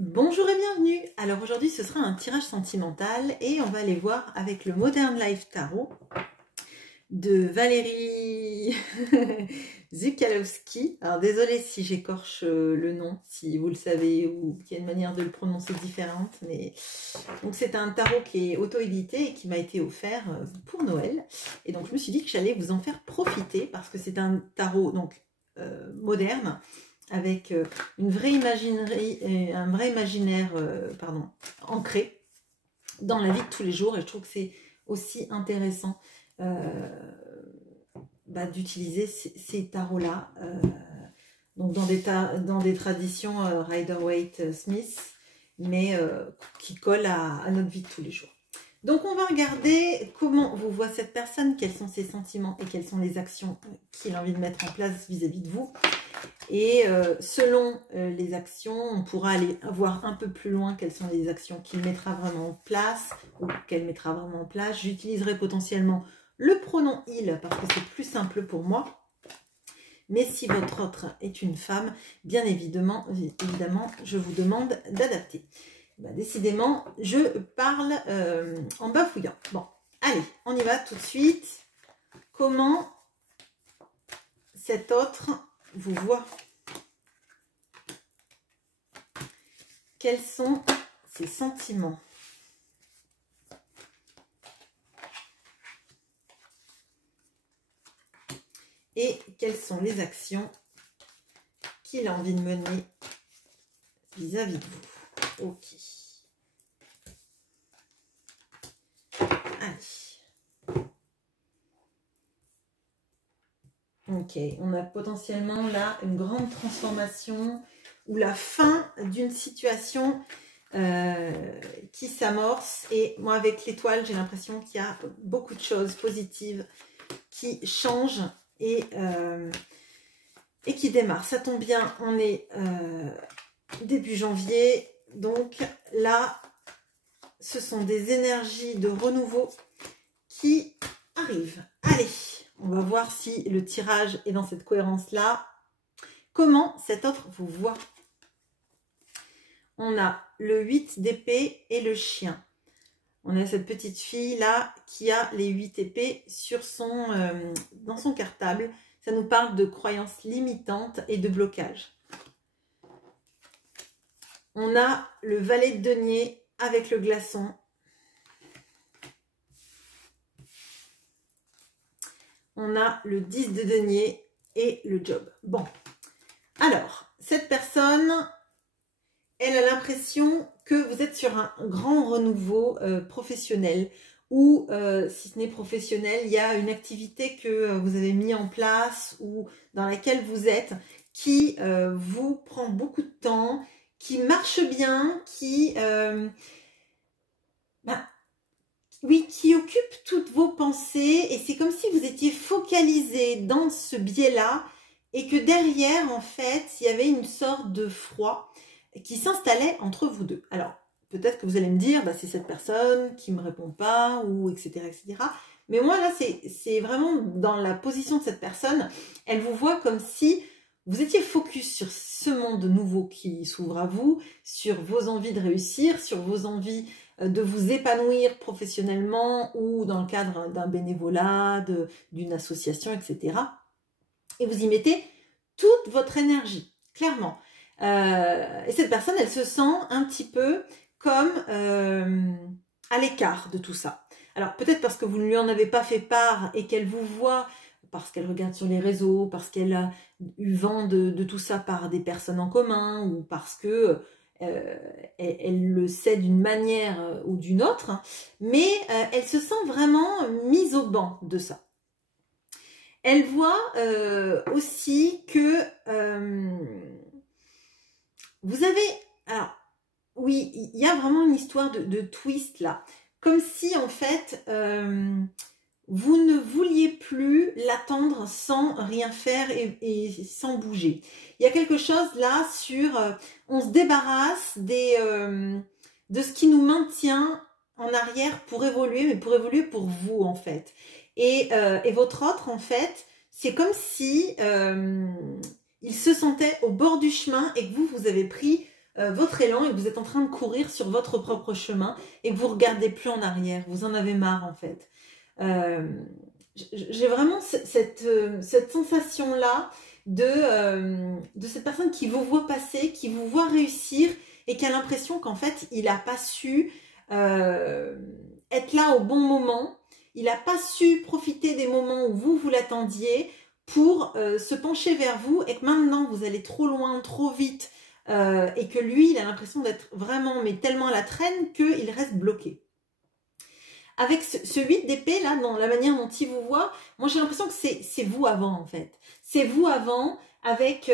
Bonjour et bienvenue. Alors aujourd'hui ce sera un tirage sentimental et on va aller voir avec le Modern Life Tarot de Valérie Zukalowski. Alors désolée si j'écorche le nom, si vous le savez ou qu'il y a une manière de le prononcer différente, mais donc c'est un tarot qui est auto-édité et qui m'a été offert pour Noël. Et donc je me suis dit que j'allais vous en faire profiter parce que c'est un tarot donc moderne, avec une vraie imaginerie, un vrai imaginaire ancré dans la vie de tous les jours. Et je trouve que c'est aussi intéressant d'utiliser ces tarots-là donc dans des traditions Rider-Waite-Smith, mais qui collent à notre vie de tous les jours. Donc on va regarder comment vous voit cette personne, quels sont ses sentiments et quelles sont les actions qu'il a envie de mettre en place vis-à-vis de vous. Et selon les actions, on pourra aller voir un peu plus loin quelles sont les actions qu'il mettra vraiment en place ou qu'elle mettra vraiment en place. J'utiliserai potentiellement le pronom « il » parce que c'est plus simple pour moi. Mais si votre autre est une femme, bien évidemment, je vous demande d'adapter. Décidément, je parle en bafouillant. Bon, allez, on y va tout de suite. Comment cet autre vous voit? Quels sont ses sentiments? Et quelles sont les actions qu'il a envie de mener vis-à-vis de vous? Ok. Allez. Ok, on a potentiellement là une grande transformation ou la fin d'une situation qui s'amorce. Et moi, avec l'étoile, j'ai l'impression qu'il y a beaucoup de choses positives qui changent et qui démarrent. Ça tombe bien, on est début janvier. Donc là, ce sont des énergies de renouveau qui arrivent. Allez, on va voir si le tirage est dans cette cohérence-là. Comment cet autre vous voit? On a le 8 d'épée et le chien. On a cette petite fille-là qui a les 8 épées sur dans son cartable. Ça nous parle de croyances limitantes et de blocage. On a le valet de denier avec le glaçon. On a le 10 de denier et le job. Bon, alors, cette personne, elle a l'impression que vous êtes sur un grand renouveau professionnel ou, si ce n'est professionnel, il y a une activité que vous avez mis en place ou dans laquelle vous êtes qui vous prend beaucoup de temps, qui marche bien, oui, qui occupe toutes vos pensées, et c'est comme si vous étiez focalisé dans ce biais-là et que derrière, en fait, il y avait une sorte de froid qui s'installait entre vous deux. Alors, peut-être que vous allez me dire, c'est cette personne qui ne me répond pas, ou etc., etc. Mais moi, là, c'est vraiment dans la position de cette personne. Elle vous voit comme si vous étiez focus sur ce monde nouveau qui s'ouvre à vous, sur vos envies de réussir, sur vos envies de vous épanouir professionnellement ou dans le cadre d'un bénévolat, d'une association, etc. Et vous y mettez toute votre énergie, clairement. Et cette personne, elle se sent un petit peu comme à l'écart de tout ça. Alors peut-être parce que vous ne lui en avez pas fait part et qu'elle vous voit, parce qu'elle regarde sur les réseaux, parce qu'elle a eu vent de tout ça par des personnes en commun, ou parce que elle le sait d'une manière ou d'une autre, mais elle se sent vraiment mise au banc de ça. Elle voit aussi que vous avez... Alors, oui, il y a vraiment une histoire de twist là. Comme si, en fait, vous ne vouliez plus l'attendre sans rien faire et sans bouger. Il y a quelque chose là sur... on se débarrasse de ce qui nous maintient en arrière pour évoluer, mais pour évoluer pour vous, en fait. Et votre autre, en fait, c'est comme si il se sentait au bord du chemin et que vous avez pris votre élan et que vous êtes en train de courir sur votre propre chemin et que vous regardez plus en arrière, vous en avez marre en fait. J'ai vraiment cette sensation-là de cette personne qui vous voit passer, qui vous voit réussir et qui a l'impression qu'en fait, il n'a pas su être là au bon moment, il n'a pas su profiter des moments où vous l'attendiez pour se pencher vers vous et que maintenant, vous allez trop loin, trop vite et que lui, il a l'impression d'être vraiment, mais tellement à la traîne qu'il reste bloqué. Avec ce 8 d'épée, là, dans la manière dont il vous voit, moi j'ai l'impression que c'est vous avant, en fait. C'est vous avant, avec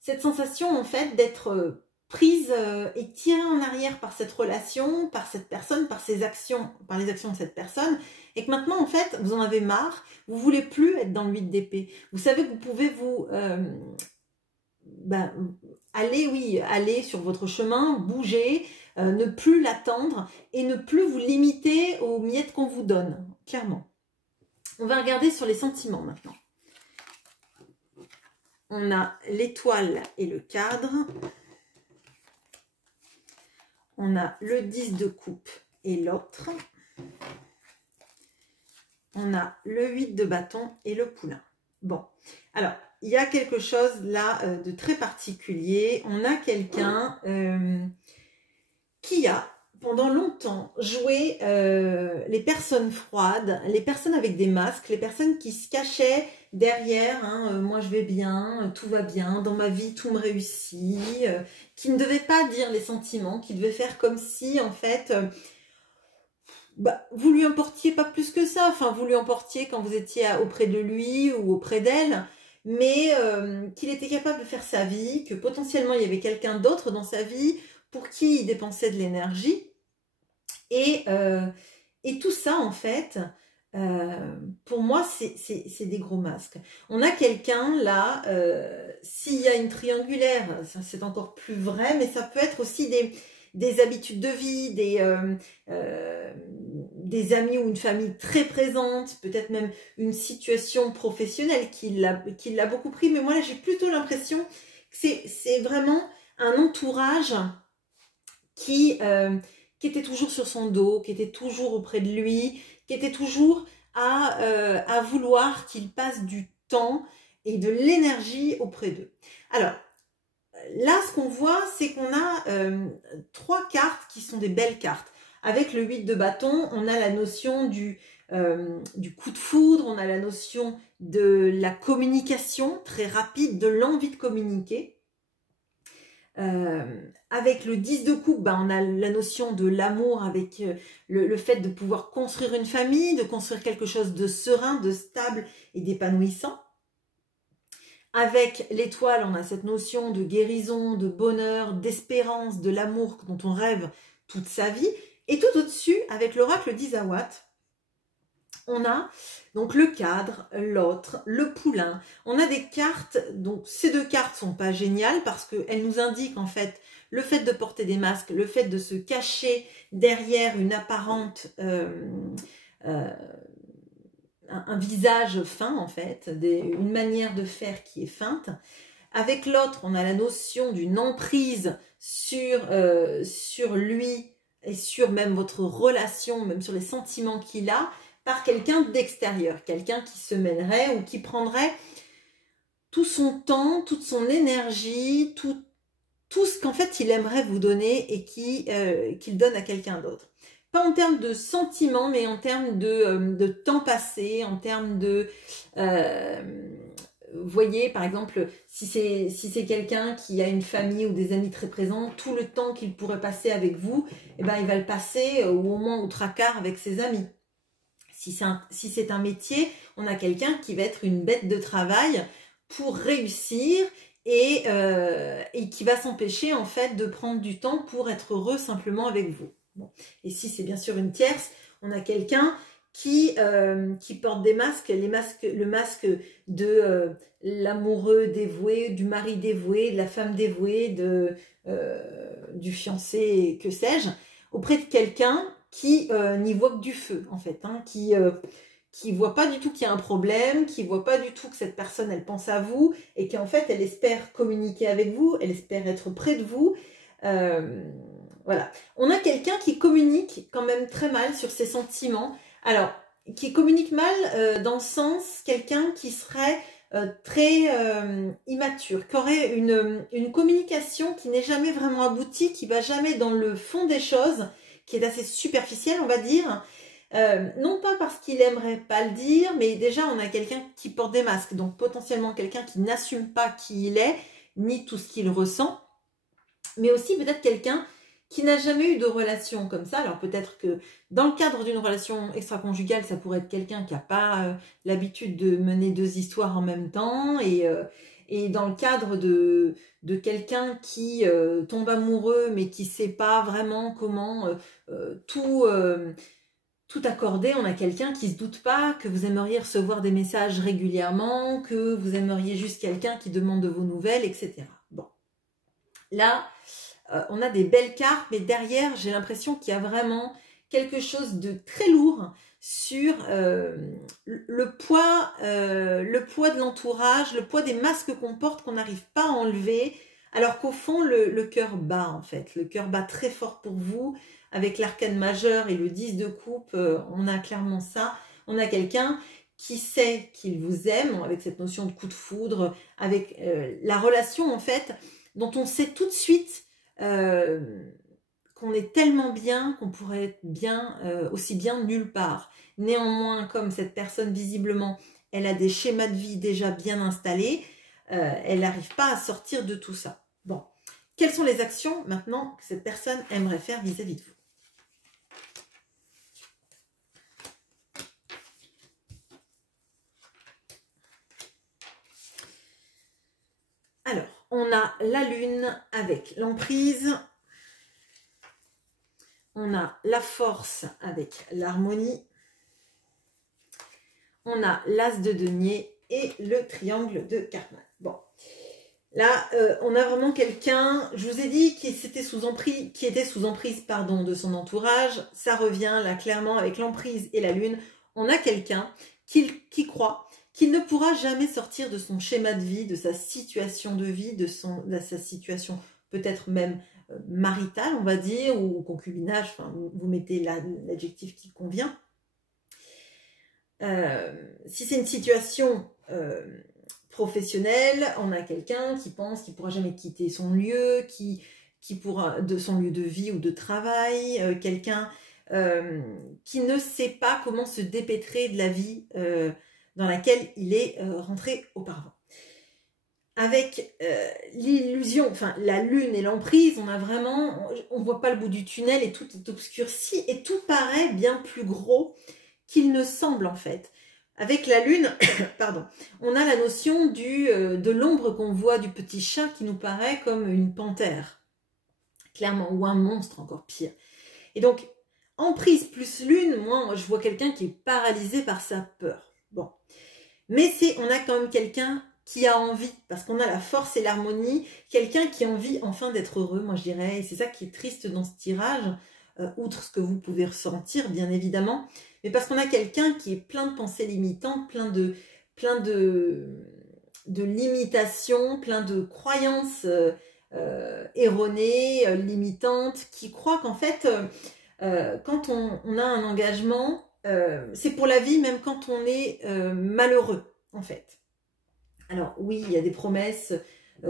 cette sensation, en fait, d'être prise et tirée en arrière par cette relation, par cette personne, par ses actions, par les actions de cette personne, et que maintenant, en fait, vous en avez marre, vous voulez plus être dans le 8 d'épée. Vous savez que vous pouvez vous... aller sur votre chemin, bouger, ne plus l'attendre et ne plus vous limiter aux miettes qu'on vous donne, clairement. On va regarder sur les sentiments maintenant. On a l'étoile et le cadre. On a le 10 de coupe et l'autre. On a le 8 de bâton et le poulain. Bon, alors, il y a quelque chose là de très particulier. On a quelqu'un qui a pendant longtemps joué les personnes froides, les personnes avec des masques, les personnes qui se cachaient derrière, moi je vais bien, tout va bien, dans ma vie tout me réussit, qui ne devaient pas dire les sentiments, qui devaient faire comme si en fait... vous lui importiez pas plus que ça, enfin vous lui importiez quand vous étiez auprès de lui ou auprès d'elle, mais qu'il était capable de faire sa vie, que potentiellement il y avait quelqu'un d'autre dans sa vie pour qui il dépensait de l'énergie. Et tout ça, en fait, pour moi, c'est des gros masques. On a quelqu'un là, s'il y a une triangulaire, c'est encore plus vrai, mais ça peut être aussi des habitudes de vie, des amis ou une famille très présente, peut-être même une situation professionnelle qui l'a beaucoup pris. Mais moi, là, j'ai plutôt l'impression que c'est vraiment un entourage qui était toujours sur son dos, qui était toujours auprès de lui, qui était toujours à vouloir qu'il passe du temps et de l'énergie auprès d'eux. Alors, là, ce qu'on voit, c'est qu'on a 3 cartes qui sont des belles cartes. Avec le 8 de bâton, on a la notion du coup de foudre, on a la notion de la communication très rapide, de l'envie de communiquer. Avec le 10 de coupe, on a la notion de l'amour avec le fait de pouvoir construire une famille, de construire quelque chose de serein, de stable et d'épanouissant. Avec l'étoile, on a cette notion de guérison, de bonheur, d'espérance, de l'amour dont on rêve toute sa vie. Et tout au-dessus, avec l'oracle d'Isawat, on a donc le cadre, l'autre, le poulain. On a des cartes, donc ces 2 cartes sont pas géniales parce qu'elles nous indiquent en fait le fait de porter des masques, le fait de se cacher derrière une apparente, un visage feint en fait, une manière de faire qui est feinte. Avec l'autre, on a la notion d'une emprise sur lui et sur même votre relation, même sur les sentiments qu'il a, par quelqu'un d'extérieur, quelqu'un qui se mêlerait ou qui prendrait tout son temps, toute son énergie, tout ce qu'en fait il aimerait vous donner et qu'il donne à quelqu'un d'autre. Pas en termes de sentiments, mais en termes de temps passé, en termes de... vous voyez, par exemple, si c'est quelqu'un qui a une famille ou des amis très présents, tout le temps qu'il pourrait passer avec vous, il va le passer au moins au 3/4 avec ses amis. Si c'est un métier, on a quelqu'un qui va être une bête de travail pour réussir et qui va s'empêcher en fait de prendre du temps pour être heureux simplement avec vous. Bon. Et si c'est bien sûr une tierce, on a quelqu'un qui porte des masques, le masque de l'amoureux dévoué, du mari dévoué, de la femme dévouée, du fiancé, que sais-je, auprès de quelqu'un qui n'y voit que du feu, en fait, qui qui voit pas du tout qu'il y a un problème, qui voit pas du tout que cette personne, elle pense à vous, et qu'en fait, elle espère communiquer avec vous, elle espère être près de vous. Voilà. On a quelqu'un qui communique quand même très mal sur ses sentiments. Alors, qui communique mal dans le sens, quelqu'un qui serait très immature, qui aurait une communication qui n'est jamais vraiment aboutie, qui va jamais dans le fond des choses, qui est assez superficielle, on va dire. Non pas parce qu'il aimerait pas le dire, mais déjà on a quelqu'un qui porte des masques, donc potentiellement quelqu'un qui n'assume pas qui il est, ni tout ce qu'il ressent, mais aussi peut-être quelqu'un qui n'a jamais eu de relation comme ça. Alors peut-être que dans le cadre d'une relation extra-conjugale, ça pourrait être quelqu'un qui n'a pas l'habitude de mener deux histoires en même temps, et dans le cadre de quelqu'un qui tombe amoureux, mais qui ne sait pas vraiment comment tout accorder, on a quelqu'un qui ne se doute pas que vous aimeriez recevoir des messages régulièrement, que vous aimeriez juste quelqu'un qui demande de vos nouvelles, etc. Bon, là, on a des belles cartes, mais derrière, j'ai l'impression qu'il y a vraiment quelque chose de très lourd sur le poids de l'entourage, le poids des masques qu'on porte, qu'on n'arrive pas à enlever, alors qu'au fond, le cœur bat en fait. Le cœur bat très fort pour vous. Avec l'arcane majeur et le 10 de coupe, on a clairement ça. On a quelqu'un qui sait qu'il vous aime, avec cette notion de coup de foudre, avec la relation en fait, dont on sait tout de suite qu'on est tellement bien qu'on pourrait être bien, aussi bien nulle part. Néanmoins, comme cette personne visiblement, elle a des schémas de vie déjà bien installés, elle n'arrive pas à sortir de tout ça. Bon, quelles sont les actions maintenant que cette personne aimerait faire vis-à-vis de vous? Alors, on a la lune avec l'emprise. On a la force avec l'harmonie. On a l'as de denier et le triangle de Cartman. Bon, là, on a vraiment quelqu'un, je vous ai dit, qui était sous emprise, de son entourage. Ça revient là clairement avec l'emprise et la lune. On a quelqu'un qui croit qu'il ne pourra jamais sortir de son schéma de vie, de sa situation de vie, de sa situation peut-être même maritale, on va dire, ou concubinage, enfin, vous mettez l'adjectif qui convient. Si c'est une situation professionnelle, on a quelqu'un qui pense qu'il ne pourra jamais quitter son lieu, qui pourra, de son lieu de vie ou de travail, quelqu'un qui ne sait pas comment se dépêtrer de la vie dans laquelle il est rentré auparavant. Avec l'illusion, enfin la lune et l'emprise, on voit pas le bout du tunnel et tout est obscurci et tout paraît bien plus gros qu'il ne semble en fait. Avec la lune, pardon, on a la notion de l'ombre qu'on voit du petit chat qui nous paraît comme une panthère, clairement, ou un monstre encore pire. Et donc, emprise plus lune, moi je vois quelqu'un qui est paralysé par sa peur. Bon, mais on a quand même quelqu'un qui a envie, parce qu'on a la force et l'harmonie, quelqu'un qui a envie enfin d'être heureux, moi je dirais, et c'est ça qui est triste dans ce tirage, outre ce que vous pouvez ressentir, bien évidemment, mais parce qu'on a quelqu'un qui est plein de pensées limitantes, plein de limitations, plein de croyances erronées, limitantes, qui croient qu'en fait, quand on a un engagement, c'est pour la vie, même quand on est malheureux, en fait. Alors oui, il y a des promesses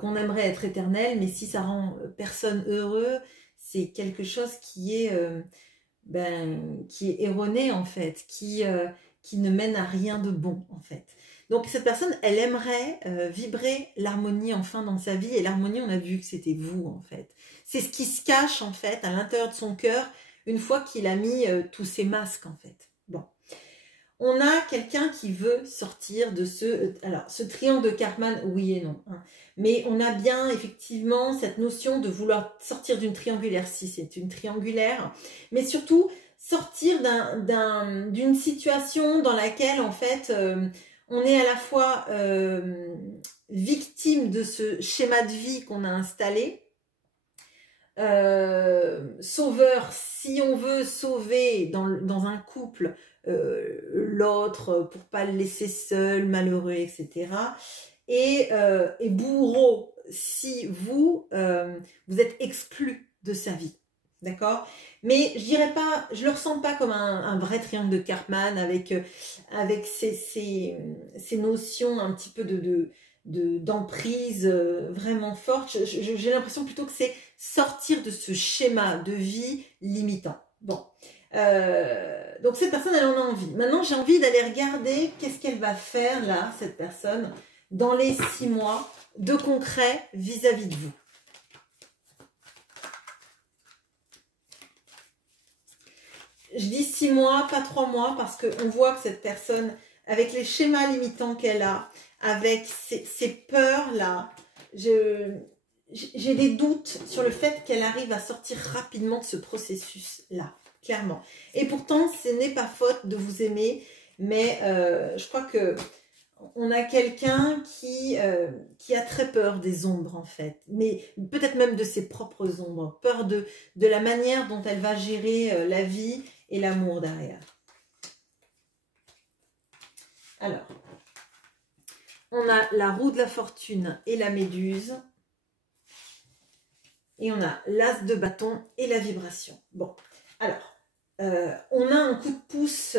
qu'on aimerait être éternelles, mais si ça rend personne heureux, c'est quelque chose qui est erroné en fait, qui ne mène à rien de bon en fait. Donc cette personne, elle aimerait vibrer l'harmonie enfin dans sa vie, et l'harmonie, on a vu que c'était vous en fait. C'est ce qui se cache en fait à l'intérieur de son cœur une fois qu'il a mis tous ses masques en fait. Bon. On a quelqu'un qui veut sortir de ce triangle de Cartman, oui et non. Hein. Mais on a bien effectivement cette notion de vouloir sortir d'une triangulaire, si c'est une triangulaire, mais surtout sortir d'une situation dans laquelle en fait on est à la fois victime de ce schéma de vie qu'on a installé, sauveur si on veut sauver dans un couple l'autre pour pas le laisser seul, malheureux, etc. Et bourreau si vous, vous êtes exclu de sa vie. D'accord? Mais je dirais pas, je le ressens pas comme un vrai triangle de Karpman avec ces notions un petit peu d'emprise vraiment forte. J'ai l'impression plutôt que c'est sortir de ce schéma de vie limitant. Bon. Donc cette personne, elle en a envie. Maintenant, j'ai envie d'aller regarder qu'est-ce qu'elle va faire là, cette personne, dans les 6 mois de concret vis-à-vis de vous. Je dis 6 mois, pas 3 mois, parce qu'on voit que cette personne, avec les schémas limitants qu'elle a, avec ces peurs-là, j'ai des doutes sur le fait qu'elle arrive à sortir rapidement de ce processus-là, clairement. Et pourtant, ce n'est pas faute de vous aimer, mais je crois que on a quelqu'un qui a très peur des ombres, en fait, mais peut-être même de ses propres ombres, peur de la manière dont elle va gérer la vie et l'amour derrière. Alors, on a la roue de la fortune et la méduse. Et on a l'as de bâton et la vibration. Bon, alors, on a un coup de pouce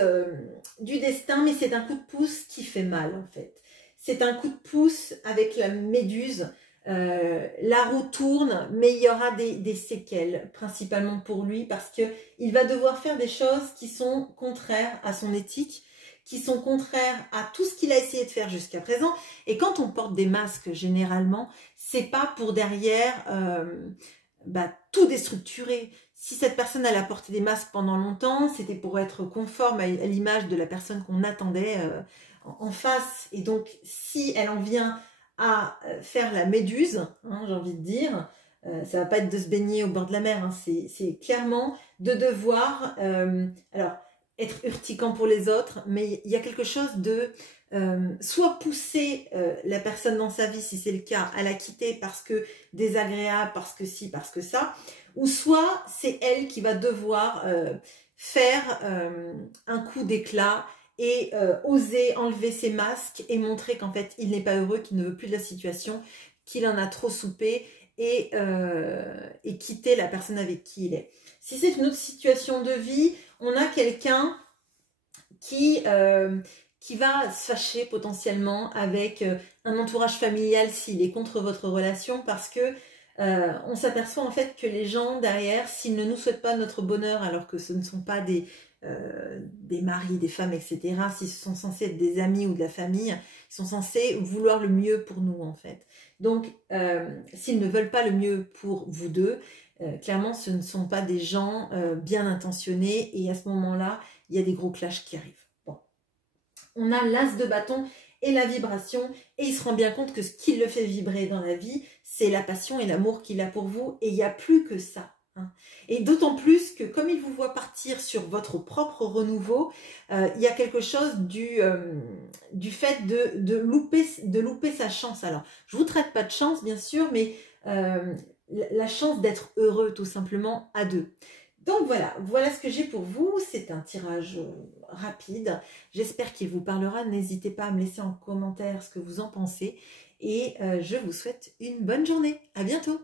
du destin, mais c'est un coup de pouce qui fait mal, en fait. C'est un coup de pouce avec la méduse. La roue tourne, mais il y aura des séquelles, principalement pour lui, parce qu'il va devoir faire des choses qui sont contraires à son éthique, qui sont contraires à tout ce qu'il a essayé de faire jusqu'à présent. Et quand on porte des masques, généralement, c'est pas pour derrière tout déstructurer. Si cette personne elle a porté des masques pendant longtemps, c'était pour être conforme à l'image de la personne qu'on attendait en face. Et donc, si elle en vient à faire la méduse, hein, j'ai envie de dire, ça va pas être de se baigner au bord de la mer, hein, c'est clairement de devoir, alors, être urticant pour les autres, mais il y a quelque chose de soit pousser la personne dans sa vie, si c'est le cas, à la quitter parce que désagréable, parce que ci, parce que ça, ou soit c'est elle qui va devoir faire un coup d'éclat et oser enlever ses masques et montrer qu'en fait il n'est pas heureux, qu'il ne veut plus de la situation, qu'il en a trop soupé et quitter la personne avec qui il est. Si c'est une autre situation de vie, on a quelqu'un qui va se fâcher potentiellement avec un entourage familial s'il est contre votre relation, parce que on s'aperçoit en fait que les gens derrière, s'ils ne nous souhaitent pas notre bonheur, alors que ce ne sont pas des maris, des femmes, etc., s'ils sont censés être des amis ou de la famille, ils sont censés vouloir le mieux pour nous en fait. Donc s'ils ne veulent pas le mieux pour vous deux, clairement ce ne sont pas des gens bien intentionnés, et à ce moment-là, il y a des gros clashs qui arrivent. Bon. On a l'as de bâton et la vibration, et il se rend bien compte que ce qui le fait vibrer dans la vie, c'est la passion et l'amour qu'il a pour vous, et il n'y a plus que ça. Hein. Et d'autant plus que comme il vous voit partir sur votre propre renouveau, il y a quelque chose du fait de louper sa chance. Alors, je ne vous traite pas de chance, bien sûr, mais la chance d'être heureux, tout simplement, à deux. Donc voilà ce que j'ai pour vous. C'est un tirage rapide. J'espère qu'il vous parlera. N'hésitez pas à me laisser en commentaire ce que vous en pensez. Et je vous souhaite une bonne journée. À bientôt.